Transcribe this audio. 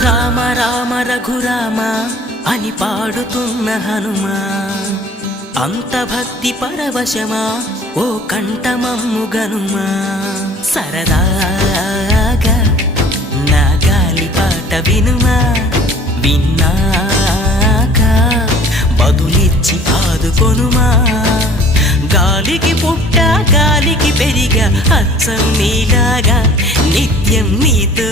రామ రామ రఘురామ అని పాడుతున్న హనుమా, అంత భక్తి పరవశమా ఓ కంఠమమ్ము గనుమా. సరదాగా నా గాలి పాట వినుమా, విన్నాక బదులిచ్చి ఆదుకొనుమా. గాలికి పుట్ట గాలికి పెరిగా అచ్చం నీలాగా నిత్యం నీతో